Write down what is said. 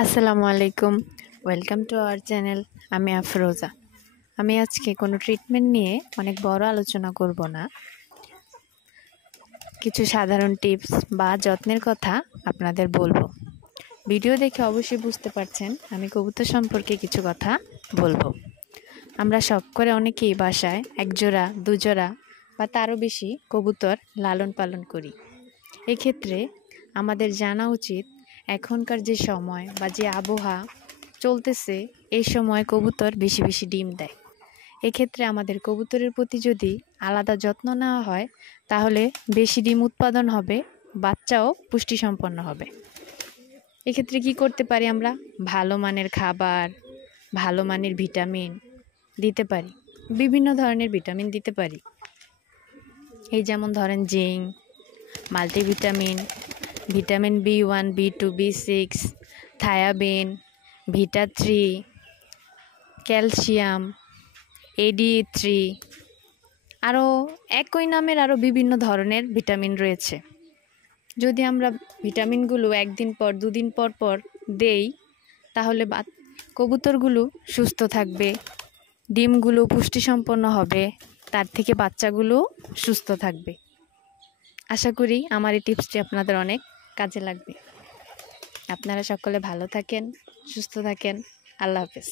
আসসালামু আলাইকুম, welcome to our channel. আমি আফরোজা। আমি আজকে কোনো ট্রিটমেন্ট নিয়ে অনেক বড় আলোচনা করব না, কিছু সাধারণ টিপস বা যত্নের কথা আপনাদের বলবো। ভিডিও দেখে অবশ্যই বুঝতে পারছেন আমি কবুতর সম্পর্কে কিছু কথা বলবো। আমরা শখ করে অনেকেই বাসায় একজোড়া দুজোড়া বা তারও বেশি কবুতর লালন পালন করি। এক্ষেত্রে আমাদের জানা উচিত এখনকার যে সময় বা যে আবহাওয়া চলতেছে, এই সময় কবুতর বেশি বেশি ডিম দেয়। এক্ষেত্রে আমাদের কবুতরের প্রতি যদি আলাদা যত্ন নেওয়া হয় তাহলে বেশি ডিম উৎপাদন হবে, বাচ্চাও পুষ্টিসম্পন্ন হবে। এক্ষেত্রে কি করতে পারি? আমরা ভালো মানের খাবার, ভালো মানের ভিটামিন দিতে পারি, বিভিন্ন ধরনের ভিটামিন দিতে পারি। এই যেমন ধরেন zinc, multivitamin, vitamin B1, B2, B6, thiamine, ভিটা3, ক্যালসিয়াম, AD3, আরও একই নামের আরও বিভিন্ন ধরনের ভিটামিন রয়েছে। যদি আমরা ভিটামিনগুলো একদিন পর দুদিন পর পর দেই তাহলে কবুতরগুলো সুস্থ থাকবে, ডিমগুলো পুষ্টিসম্পন্ন হবে, তার থেকে বাচ্চাগুলো সুস্থ থাকবে। আশা করি আমার এই টিপসটি আপনাদের অনেক কাজে লাগবে। আপনারা সকলে ভালো থাকেন, সুস্থ থাকেন। আল্লাহ হাফেজ।